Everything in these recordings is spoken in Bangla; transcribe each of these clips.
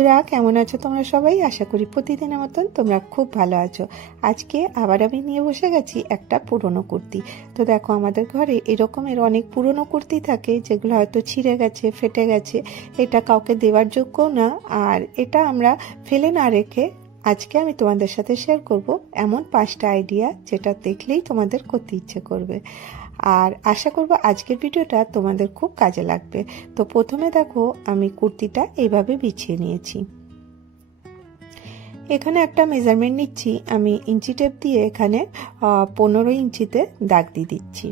বন্ধুরা, কেমন আছো তোমরা সবাই? আশা করি প্রতিদিনের মতন তোমরা খুব ভালো আছো। আজকে আবার আমি নিয়ে বসে গেছি একটা পুরনো কুর্তি। তো দেখো, আমাদের ঘরে এরকমের অনেক পুরনো কুর্তি থাকে, যেগুলো হয়তো ছিঁড়ে গেছে, ফেটে গেছে। এটা কাউকে দেওয়ার যোগ্য না, আর এটা আমরা ফেলে না রেখে আজকে আমি তোমাদের সাথে শেয়ার করব এমন পাঁচটা আইডিয়া যেটা দেখলেই তোমাদের করতে ইচ্ছে করবে। আর আশা করব আজকের ভিডিওটা তোমাদের খুব কাজে লাগবে। তো প্রথমে দেখো, আমি কুর্তিটা এইভাবে বিছিয়ে নিয়েছি। এখানে একটা মেজারমেন্ট নিচ্ছি। আমি ইঞ্চি টেপ দিয়ে এখানে পনেরো ইঞ্চিতে দাগ দিয়ে দিচ্ছি।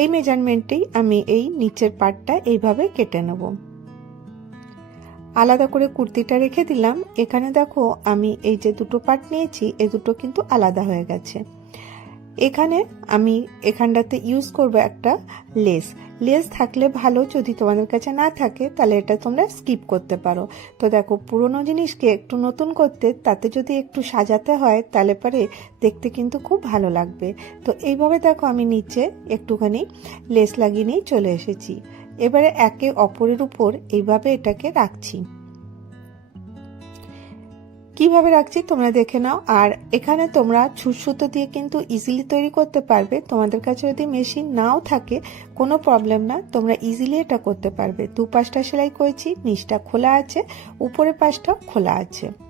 এই মেজারমেন্টেই আমি এই নিচের পার্টটা এইভাবে কেটে নেব। আলাদা করে কুর্তিটা রেখে দিলাম। এখানে দেখো আমি এই যে দুটো পার্ট নিয়েছি, এ দুটো কিন্তু আলাদা হয়ে গেছে। এখানে আমি এখানটাতে ইউজ করব একটা লেস লেস থাকলে ভালো, যদি তোমাদের কাছে না থাকে, তাহলে এটা তোমরা স্কিপ করতে পারো। তো দেখো, পুরনো জিনিসকে একটু নতুন করতে, তাতে যদি একটু সাজাতে হয়, তাহলে পরে দেখতে কিন্তু খুব ভালো লাগবে। তো এইভাবে দেখো আমি নিচে একটুখানি লেস লাগিয়ে নিয়ে চলে এসেছি। এবারে একে অপরের উপর এইভাবে এটাকে রাখছি। কীভাবে রাখছি তোমরা দেখে নাও। আর এখানে তোমরা ছুটসুতো দিয়ে কিন্তু ইজিলি তৈরি করতে পারবে। তোমাদের কাছে যদি মেশিন নাও থাকে, কোনো প্রবলেম না, তোমরা ইজিলি এটা করতে পারবে। দু পাশটা সেলাই করেছি, নিচটা খোলা আছে উপরে পাশটাও খোলা আছে।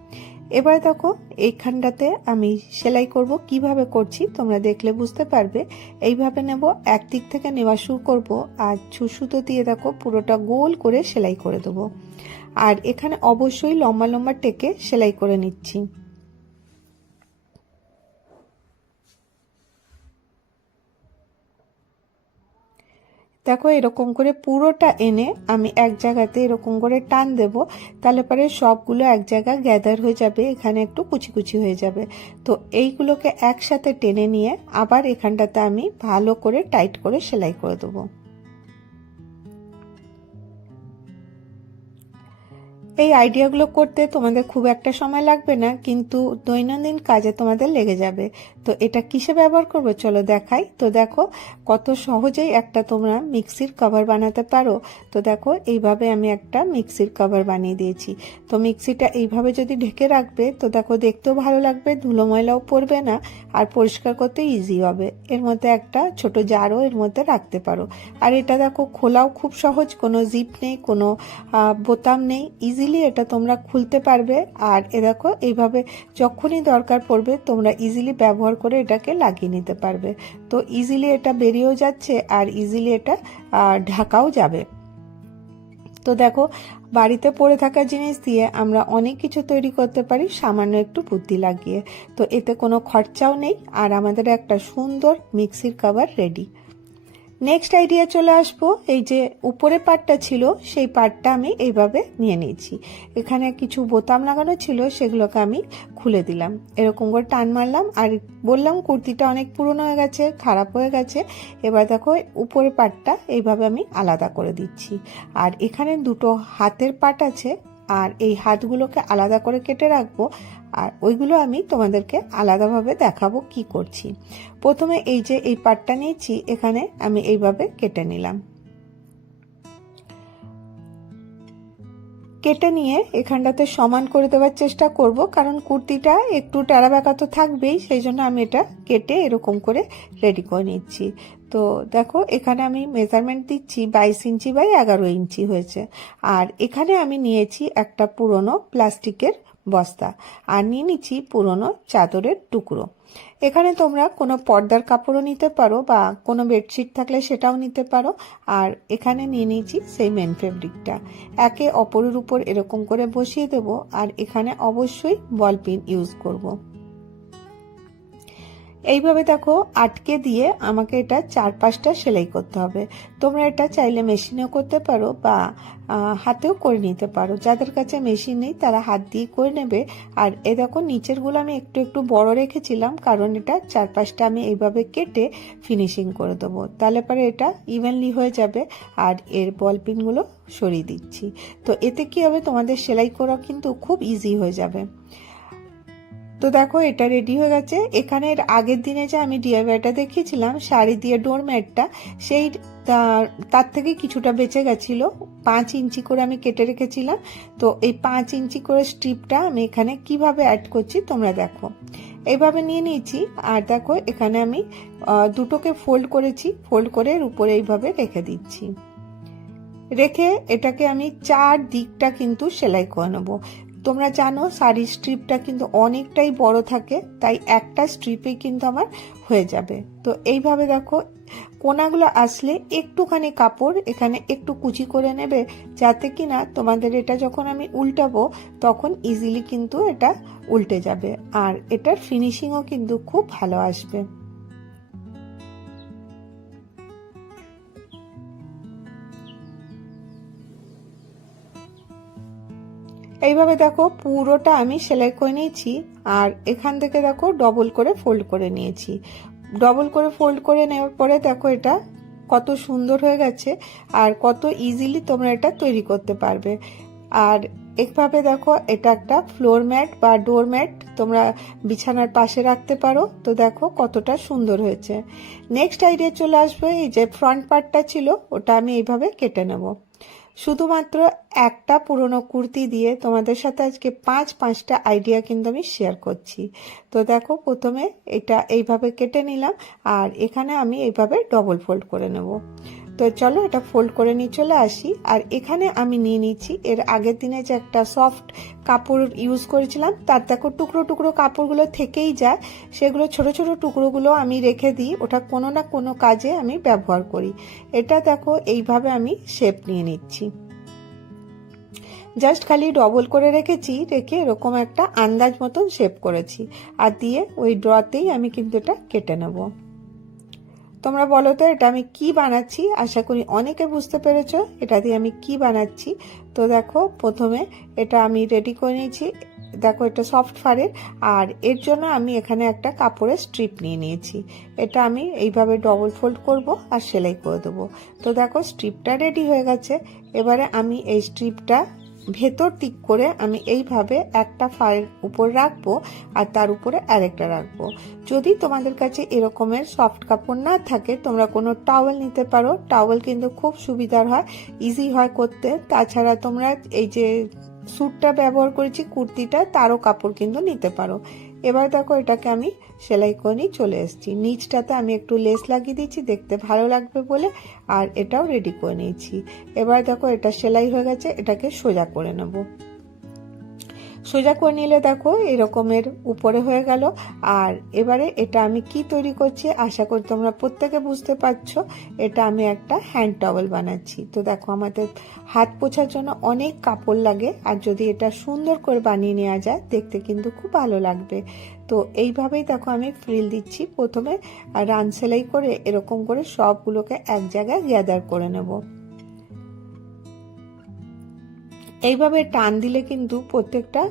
এবারে দেখো, এইখানটাতে আমি সেলাই করব। কীভাবে করছি তোমরা দেখলে বুঝতে পারবে। এইভাবে নেব, এক দিক থেকে নেওয়া শুরু করব আর ছুসুতো দিয়ে দেখো পুরোটা গোল করে সেলাই করে দেবো। আর এখানে অবশ্যই লম্বা লম্বা টেকে সেলাই করে নিচ্ছি। দেখো এরকম করে পুরোটা এনে আমি এক জায়গাতে এরকম করে টান দেব, তাহলে পরে সবগুলো এক জায়গা গ্যাদার হয়ে যাবে, এখানে একটু কুচি কুচি হয়ে যাবে। তো এইগুলোকে একসাথে টেনে নিয়ে আবার এখানটাতে আমি ভালো করে টাইট করে সেলাই করে দেবো। এই আইডিয়াগুলো করতে তোমাদের খুব একটা সময় লাগবে না, কিন্তু দৈনন্দিন কাজে তোমাদের লেগে যাবে। তো এটা কিসে ব্যবহার করবে চলো দেখাই। তো দেখো, কত সহজেই একটা তোমরা মিক্সির কভার বানাতে পারো। তো দেখো, এইভাবে আমি একটা মিক্সির কভার বানিয়ে দিয়েছি। তো মিক্সিটা এইভাবে যদি ঢেকে রাখবে, তো দেখো দেখতেও ভালো লাগবে ধুলো ময়লাও পড়বে না, আর পরিষ্কার করতে ইজি হবে। এর মধ্যে একটা ছোট জারও এর মধ্যে রাখতে পারো। আর এটা দেখো, খোলাও খুব সহজ, কোনো জিপ নেই, কোনো বোতাম নেই ইজিলি এটা তোমরা খুলতে পারবে। আর এ দেখো, এইভাবে যখনই দরকার পড়বে, তোমরা ইজিলি ব্যবহার করে এটাকে লাগিয়ে নিতে পারবে। তো ইজিলি এটা বেরিয়েও যাচ্ছে আর ইজিলি এটা ঢাকাও যাবে। তো দেখো, বাড়িতে পড়ে থাকা জিনিস দিয়ে আমরা অনেক কিছু তৈরি করতে পারি, সামান্য একটু বুদ্ধি লাগিয়ে। তো এতে কোনো খরচাও নেই, আর আমাদের একটা সুন্দর মিক্সির কাভার রেডি। নেক্সট আইডিয়া চলে আসব, এই যে উপরে পাটটা ছিল, সেই পাটটা আমি এইভাবে নিয়ে নিয়েছি। এখানে কিছু বোতাম লাগানো ছিল, সেগুলোকে আমি খুলে দিলাম। এরকম করে টান মারলাম, আর বললাম কুর্তিটা অনেক পুরনো হয়ে গেছে, খারাপ হয়ে গেছে। এবার দেখো, উপরে পাটটা এইভাবে আমি আলাদা করে দিচ্ছি। আর এখানে দুটো হাতের পাট আছে আর এই হাতগুলোকে আলাদা করে কেটে রাখব আর ওইগুলো আমি তোমাদেরকে আলাদাভাবে দেখাবো কি করছি। প্রথমে এই যে এই পাটটা নিয়েছি, এখানে আমি এইভাবে কেটে নিলাম। কেটে নিয়ে এখানটাতে সমান করে দেওয়ার চেষ্টা করব, কারণ কুর্তিটা একটু টেরা তো থাকবেই, সেই জন্য আমি এটা কেটে এরকম করে রেডি করে নিচ্ছি। তো দেখো, এখানে আমি মেজারমেন্ট দিচ্ছি বাইশ ইঞ্চি বাই এগারো ইঞ্চি হয়েছে। আর এখানে আমি নিয়েছি একটা পুরনো প্লাস্টিকের বস্তা আর নিয়ে নিচ্ছি পুরনো চাদরের টুকরো। এখানে তোমরা কোনো পর্দার কাপড়ও নিতে পারো বা কোনো বেডশিট থাকলে সেটাও নিতে পারো। আর এখানে নিয়ে নিয়েছি সেই মেন ফেব্রিকটা একে অপরের উপর এরকম করে বসিয়ে দেব আর এখানে অবশ্যই বল পিন ইউজ করব। এইভাবে দেখো আটকে দিয়ে আমাকে এটা চার পাঁচটা সেলাই করতে হবে। তোমরা এটা চাইলে মেশিনেও করতে পারো বা হাতেও করে নিতে পারো। যাদের কাছে মেশিন নেই তারা হাত দিয়ে করে নেবে। আর এ দেখো নিচেরগুলো আমি একটু একটু বড় রেখেছিলাম কারণ এটা চার পাঁচটা আমি এইভাবে কেটে ফিনিশিং করে দেবো। তাহলে পরে এটা ইভেনলি হয়ে যাবে আর এর বল পিনগুলো সরিয়ে দিচ্ছি। তো এতে কি হবে? তোমাদের সেলাই করা কিন্তু খুব ইজি হয়ে যাবে। তো দেখো, এটা রেডি হয়ে গেছে। এখানে আগের দিনে যে আমি ডিআইওয়াইটা দেখিয়েছিলাম, শাড়ি দিয়ে ডোরম্যাটটা সেই, তার- তার থেকে কিছুটা বেঁচে গেছিল। পাঁচ ইঞ্চি করে আমি কেটে রেখেছিলাম। তো এই পাঁচ ইঞ্চি করে স্ট্রিপটা আমি এখানে কীভাবে অ্যাড করছি তোমরা দেখো। এইভাবে নিয়ে নিয়েছি, আর দেখো, এখানে আমি দুটোকে ফোল্ড করেছি। ফোল্ড করে এর উপরে এইভাবে রেখে দিচ্ছি। রেখে এটাকে আমি চার দিকটা কিন্তু সেলাই করে নেব। তোমরা জানো শাড়ির স্ট্রিপটা কিন্তু অনেকটাই বড় থাকে, তাই একটা স্ট্রিপেই কিন্তু আমার হয়ে যাবে। তো এইভাবে দেখো, কোনাগুলো আসলে একটুখানি কাপড়, এখানে একটু কুচি করে নেবে, যাতে কি না তোমাদের এটা যখন আমি উল্টাবো, তখন ইজিলি কিন্তু এটা উল্টে যাবে। আর এটার ফিনিশিংও কিন্তু খুব ভালো আসবে। এইভাবে দেখো পুরোটা আমি সেলাই করে নিয়েছি, আর এখান থেকে দেখো ডবল করে ফোল্ড করে নিয়েছি। ডবল করে ফোল্ড করে নেওয়ার পরে দেখো এটা কত সুন্দর হয়ে গেছে, আর কত ইজিলি তোমরা এটা তৈরি করতে পারবে। আর একভাবে দেখো এটা একটা ফ্লোর ম্যাট বা ডোর ম্যাট তোমরা বিছানার পাশে রাখতে পারো, তো দেখো কতটা সুন্দর হয়েছে। নেক্সট আইডিয়া চলে আসবে, এই যে ফ্রন্ট পার্টটা ছিল, ওটা আমি এইভাবে কেটে নেব। শুধুমাত্র একটা পুরনো কুর্তি দিয়ে তোমাদের সাথে আজকে পাঁচ পাঁচটা আইডিয়া কিন্তু আমি শেয়ার করছি। তো দেখো, প্রথমে এটা এইভাবে কেটে নিলাম আর এখানে আমি এইভাবে ডবল ফোল্ড করে নেব। তো চলো এটা ফোল্ড করে নিয়ে চলে আসি। আর এখানে আমি নিয়ে নিচ্ছি, এর আগের দিনে যে একটা সফট কাপড় ইউজ করেছিলাম, তার দেখো টুকরো টুকরো কাপড়গুলো থেকেই যায়। সেগুলো ছোট ছোট টুকরোগুলো আমি রেখে দিই, ওটা কোনো না কোনো কাজে আমি ব্যবহার করি। এটা দেখো এইভাবে আমি শেপ নিয়ে নিচ্ছি। জাস্ট খালি ডবল করে রেখেছি, রেখে এরকম একটা আন্দাজ মতন শেপ করেছি। আর দিয়ে ওই ড্রতেই আমি কিন্তু এটা কেটে নেব। তোমরা বলো তো, এটা আমি কি বানাচ্ছি? আশা করি অনেকে বুঝতে পেরেছ এটা দিয়ে আমি কি বানাচ্ছি। তো দেখো, প্রথমে এটা আমি রেডি করে নিয়েছি। দেখো, এটা সফট ফারের আর এর জন্য আমি এখানে একটা কাপড়ের স্ট্রিপ নিয়ে নিয়েছি। এটা আমি এইভাবে ডবল ফোল্ড করব আর সেলাই করে দেবো। তো দেখো স্ট্রিপটা রেডি হয়ে গেছে। এবারে আমি এই স্ট্রিপটা ভেতর দিক করে আমি এইভাবে একটা ফায়ের উপর রাখব আর তার উপরে আরেকটা রাখব। যদি তোমাদের কাছে এরকমের সফট কাপড় না থাকে, তোমরা কোনো টাওয়েল নিতে পারো। টাওয়েল কিন্তু খুব সুবিধার হয় ইজি হয় করতে। তাছাড়া তোমরা এই যে স্যুটটা ব্যবহার করেছি, কুর্তিটা, তারও কাপড় কিন্তু নিতে পারো। এবার দেখো এটাকে আমি সেলাই করে চলে এসেছি। নিচটাতে আমি একটু লেস লাগিয়ে দিয়েছি, দেখতে ভালো লাগবে বলে, আর এটাও রেডি করে নিয়েছি। এবার দেখো এটা সেলাই হয়ে গেছে, এটাকে সোজা করে নেব। সোজা করে নিলে দেখো এরকমের উপরে হয়ে গেল। আর এবারে এটা আমি কি তৈরি করছি? আশা করি তোমরা প্রত্যেকে বুঝতে পারছ, এটা আমি একটা হ্যান্ড টাওয়েল বানাচ্ছি। তো দেখো আমাদের হাত পোছার জন্য অনেক কাপড় লাগে, আর যদি এটা সুন্দর করে বানিয়ে নেওয়া যায়, দেখতে কিন্তু খুব ভালো লাগবে। তো এইভাবেই দেখো আমি ফ্রিল দিচ্ছি। প্রথমে রান সেলাই করে এরকম করে সবগুলোকে এক জায়গায় গ্যাদার করে নেব। এইভাবে টান দিলে কিন্তু প্রত্যেকটা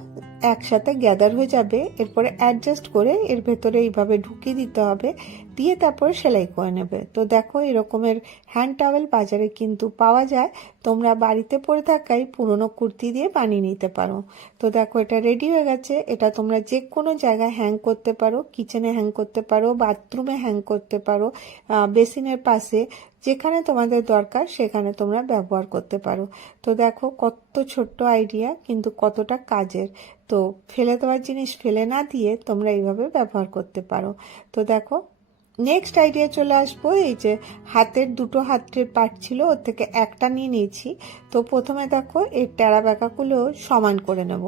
একসাথে গ্যাদার হয়ে যাবে, এরপরে অ্যাডজাস্ট করে এর ভেতরে এইভাবে ঢুকিয়ে দিতে হবে, দিয়ে তারপরে সেলাই করে নেবে। তো দেখো এরকমের হ্যান্ড টাওয়েল বাজারে কিন্তু পাওয়া যায়, তোমরা বাড়িতে পরে থাকাই পুরনো কুর্তি দিয়ে বানিয়ে নিতে পারো। তো দেখো এটা রেডি হয়ে গেছে, এটা তোমরা যে কোনো জায়গায় হ্যাং করতে পারো কিচেনে হ্যাং করতে পারো বাথরুমে হ্যাং করতে পারো বেসিনের পাশে, যেখানে তোমাদের দরকার সেখানে তোমরা ব্যবহার করতে পারো। তো দেখো কত ছোট্ট আইডিয়া কিন্তু কতটা কাজের। তো ফেলে দেওয়ার জিনিস ফেলে না দিয়ে তোমরা এইভাবে ব্যবহার করতে পারো। তো দেখো নেক্সট আইডিয়া চলে আসব, এই যে হাতের দুটো হাতের পার্ট ছিল, ওর থেকে একটা নিয়ে নিয়েছি। তো প্রথমে দেখো এর টেরা ব্যাকাগুলো সমান করে নেব।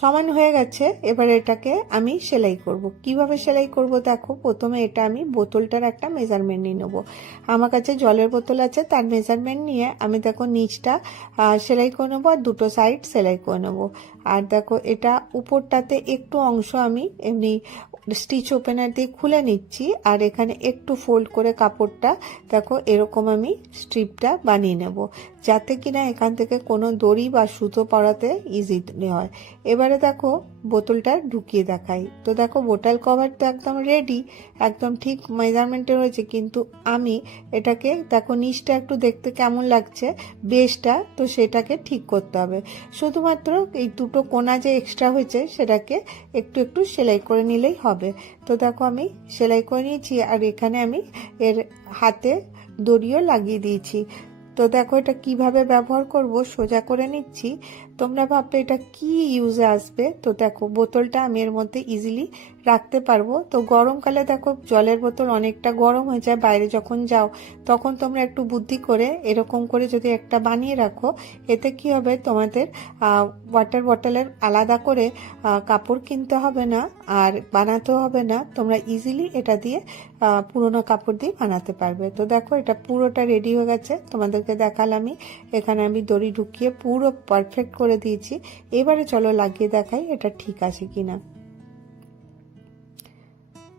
সমান হয়ে গেছে, এবার এটাকে আমি সেলাই করব। কীভাবে সেলাই করব দেখো, প্রথমে এটা আমি বোতলটার একটা মেজারমেন্ট নিয়ে নেব। আমার কাছে জলের বোতল আছে, তার মেজারমেন্ট নিয়ে আমি দেখো নিচটা সেলাই করে নেব আর দুটো সাইড সেলাই করে নেব। আর দেখো এটা উপরটাতে একটু অংশ আমি এমনি স্টিচ ওপেনার দিয়ে খুলে নিচ্ছি। আর এখানে একটু ফোল্ড করে কাপড়টা, দেখো, এরকম আমি স্ট্রিপটা বানিয়ে নেব। যাতে কিনা এখান থেকে কোনো দড়ি বা সুতো পরাতে ইজি হয়। এবারে দেখো, বোতলটা ঢুকিয়ে দেখাই। তো দেখো বোটাল কভার তো একদম রেডি একদম ঠিক মেজারমেন্টে রয়েছে। কিন্তু আমি এটাকে, দেখো নিচটা একটু দেখতে কেমন লাগছে বেসটা তো সেটাকে ঠিক করতে হবে। শুধুমাত্র এই দুটো কোনা যে এক্সট্রা হয়েছে, সেটাকে একটু একটু সেলাই করে নিলেই হবে। তো দেখো আমি সেলাই করে নিয়েছি আর এখানে আমি এর হাতে দড়িও লাগিয়ে দিয়েছি। তো দেখো এটা কীভাবে ব্যবহার করব সোজা করে নিচ্ছি। তোমরা ভাববে, এটা কি ইউজে আসবে? তো দেখো, বোতলটা আমি এর মধ্যে ইজিলি রাখতে পারব। তো গরমকালে দেখো, জলের বোতল অনেকটা গরম হয়ে যায় বাইরে যখন যাও, তখন তোমরা একটু বুদ্ধি করে, এরকম করে যদি একটা বানিয়ে রাখো, এতে কি হবে তোমাদের ওয়াটার বটলের আলাদা করে কাপড় কিনতে হবে না, আর বানাতেও হবে না। তোমরা ইজিলি এটা দিয়ে পুরোনো কাপড় দিয়ে বানাতে পারবে। তো দেখো, এটা পুরোটা রেডি হয়ে গেছে। তোমাদেরকে দেখালামই। এখানে আমি দড়ি ঢুকিয়ে পুরো পারফেক্ট করে দিয়েছি। এবারে চলো লাগিয়ে দেখাই এটা ঠিক আছে কিনা।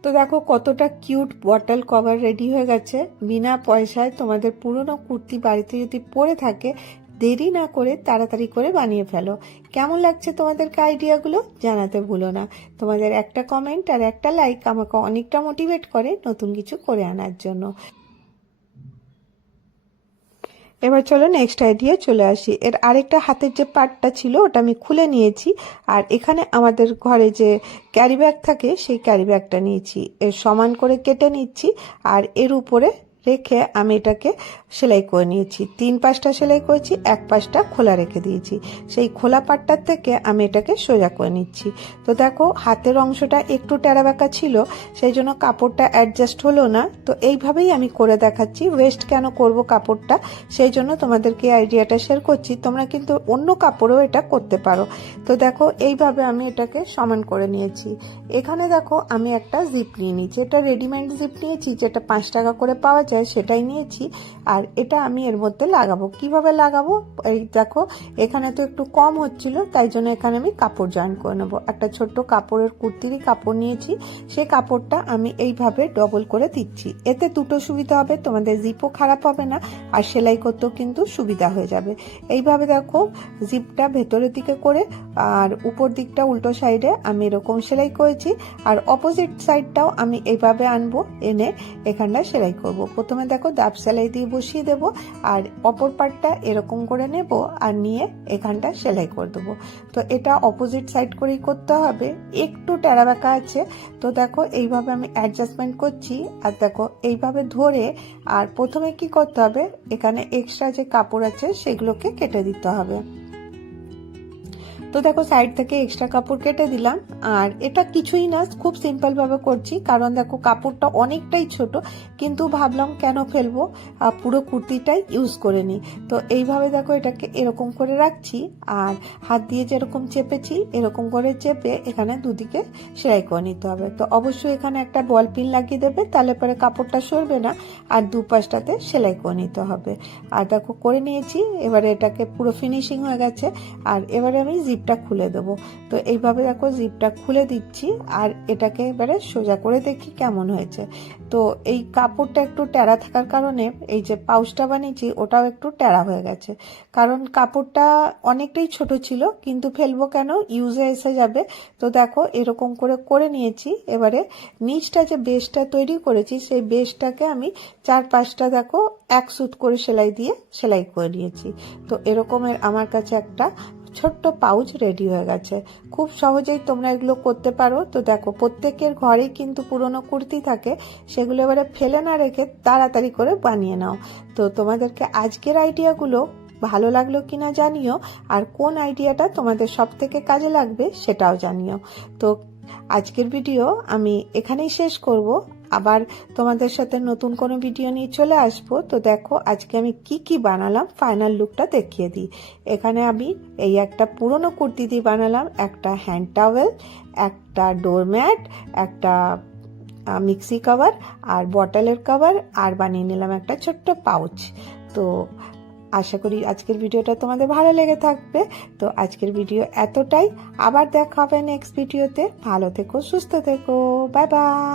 তো দেখো কতটা কিউট বটল কভার রেডি হয়ে গেছে। বিনা পয়সায় তোমাদের পুরনো কুর্তি বাড়িতে যদি পরে থাকে, দেরি না করে তাড়াতাড়ি করে বানিয়ে ফেলো। কেমন লাগছে তোমাদেরকে আইডিয়াগুলো জানাতে ভুলো না। তোমাদের একটা কমেন্ট আর একটা লাইক আমাকে অনেকটা মোটিভেট করে নতুন কিছু করে আনার জন্য। এবার চলো নেক্সট আইডিয়া চলে আসি। এর আরেকটা হাতের যে পার্টটা ছিল, ওটা আমি খুলে নিয়েছি। আর এখানে আমাদের ঘরে যে ক্যারি ব্যাগ থাকে, সেই ক্যারি ব্যাগটা নিয়েছি। এর সমান করে কেটে নিচ্ছি। আর এর উপরে রেখে আমি এটাকে সেলাই করে নিয়েছি। তিন পাশটা সেলাই করেছি, এক পাশটা খোলা রেখে দিয়েছি। সেই খোলা পাটটার থেকে আমি এটাকে সোজা করে নিচ্ছি। তো দেখো, হাতের অংশটা একটু টেরা বাঁকা ছিল, সেই জন্য কাপড়টা অ্যাডজাস্ট হলো না। তো এইভাবেই আমি করে দেখাচ্ছি ওয়েস্ট কেন করব কাপড়টা, সেই জন্য তোমাদেরকে আইডিয়াটা শেয়ার করছি। তোমরা কিন্তু অন্য কাপড়েও এটা করতে পারো। তো দেখো, এইভাবে আমি এটাকে সমান করে নিয়েছি। এখানে দেখো, আমি একটা জিপ নিয়ে নিয়েছি এটা রেডিমেড জিপ নিয়েছি, যেটা পাঁচ টাকা করে পাওয়া যায়। সেটাই নিয়েছি। আর এটা আমি এর মধ্যে লাগাবো। কীভাবে লাগাবো? এই দেখো, এখানে তো একটু কম হচ্ছিল, তাই জন্য এখানে আমি কাপড় জয়েন করে নেব। একটা ছোট্ট কাপড়ের কুর্তিরই কাপড় নিয়েছি। সেই কাপড়টা আমি এইভাবে ডবল করে দিচ্ছি। এতে দুটো সুবিধা হবে, তোমাদের জিপও খারাপ হবে না, আর সেলাই করতেও কিন্তু সুবিধা হয়ে যাবে। এইভাবে দেখো জিপটা ভেতরের দিকে করে, আর উপর দিকটা উল্টো সাইডে আমি এরকম সেলাই করেছি। আর অপোজিট সাইডটাও আমি এইভাবে আনব, এনে এখানটা সেলাই করব। প্রথমে দেখো দাব সেলাই দিয়ে বসিয়ে দেব, আর অপর পার্টটা এরকম করে নেব আর নিয়ে এখানটা সেলাই করে দেবো। তো এটা অপোজিট সাইড করেই করতে হবে। একটু টেরা বাঁকা আছে। তো দেখো এইভাবে আমি অ্যাডজাস্টমেন্ট করছি। আর দেখো এইভাবে ধরে, আর প্রথমে কি করতে হবে? এখানে এক্সট্রা যে কাপড় আছে সেগুলোকে কেটে দিতে হবে। তো দেখো সাইড থেকে এক্সট্রা কাপড় কেটে দিলাম। আর এটা কিছুই না, খুব সিম্পল ভাবে করছি। কারণ দেখো কাপড়টা অনেকটাই ছোট, কিন্তু ভাবলাম কেন ফেলব? পুরো কুর্তিটাই ইউজ করে নিই। তো এইভাবে দেখো এটাকে এরকম করে রাখছি। আর হাত দিয়ে যেরকম চেপেছি, এরকম করে চেপে এখানে দুদিকে সেলাই করে নিতে হবে। তো অবশ্যই এখানে একটা বল পিন লাগিয়ে দেবে, তাহলে পরে কাপড়টা সরবে না। আর দুপাশটাতে সেলাই করে নিতে হবে। আর দেখো করে নিয়েছি, এবারে এটাকে পুরো ফিনিশিং হয়ে গেছে। আর এবারে আমি জিপটা খুলে দেবো। তো এইভাবে দেখো জিপটা খুলে দিচ্ছি আর এটাকে এবারে সোজা করে দেখি কেমন হয়েছে। তো এই কাপড়টা একটু টেরা থাকার কারণে এই যে পাউচটা বানিয়েছি ওটাও একটু টেরা হয়ে গেছে। কারণ কাপড়টা অনেকটাই ছোট ছিল, কিন্তু ফেলব কেন? ইউজে এসে যাবে। তো দেখো এরকম করে করে নিয়েছি। এবারে নিচটা যে বেসটা তৈরি করেছি, সেই বেসটাকে আমি চার পাঁচটা দেখো এক সুত করে সেলাই দিয়ে সেলাই করে নিয়েছি। তো এরকমের আমার কাছে একটা ছোট্ট পাউচ রেডি হয়ে গেছে। খুব সহজেই তোমরা এগুলো করতে পারো। তো দেখো, প্রত্যেকের ঘরেই কিন্তু পুরনো কুর্তি থাকে, সেগুলো এবারে ফেলে না রেখে তাড়াতাড়ি করে বানিয়ে নাও। তো তোমাদেরকে আজকের আইডিয়াগুলো ভালো লাগল কিনা জানিও, আর কোন আইডিয়াটা তোমাদের সব থেকে কাজে লাগবে সেটাও জানিও। তো আজকের ভিডিও আমি এখানেই শেষ করব। আবার তোমাদের সাথে নতুন কোনো ভিডিও নিয়ে চলে আসব। তো দেখো, আজকে আমি কি কি বানালাম ফাইনাল লুকটা দেখিয়ে দিই। এখানে আমি এই একটা পুরনো কুর্তি দিয়ে বানালাম, একটা হ্যান্ড টাওয়েল একটা ডোরম্যাট একটা মিক্সি কভার আর বটলের কভার আর বানিয়ে নিলাম একটা ছোট্ট পাউচ তো আশা করি আজকের ভিডিওটা তোমাদের ভালো লেগে থাকবে। তো আজকের ভিডিও এতটাই। আবার দেখা হবে নেক্সট ভিডিওতে ভালো থেকো, সুস্থ থেকো। Bye bye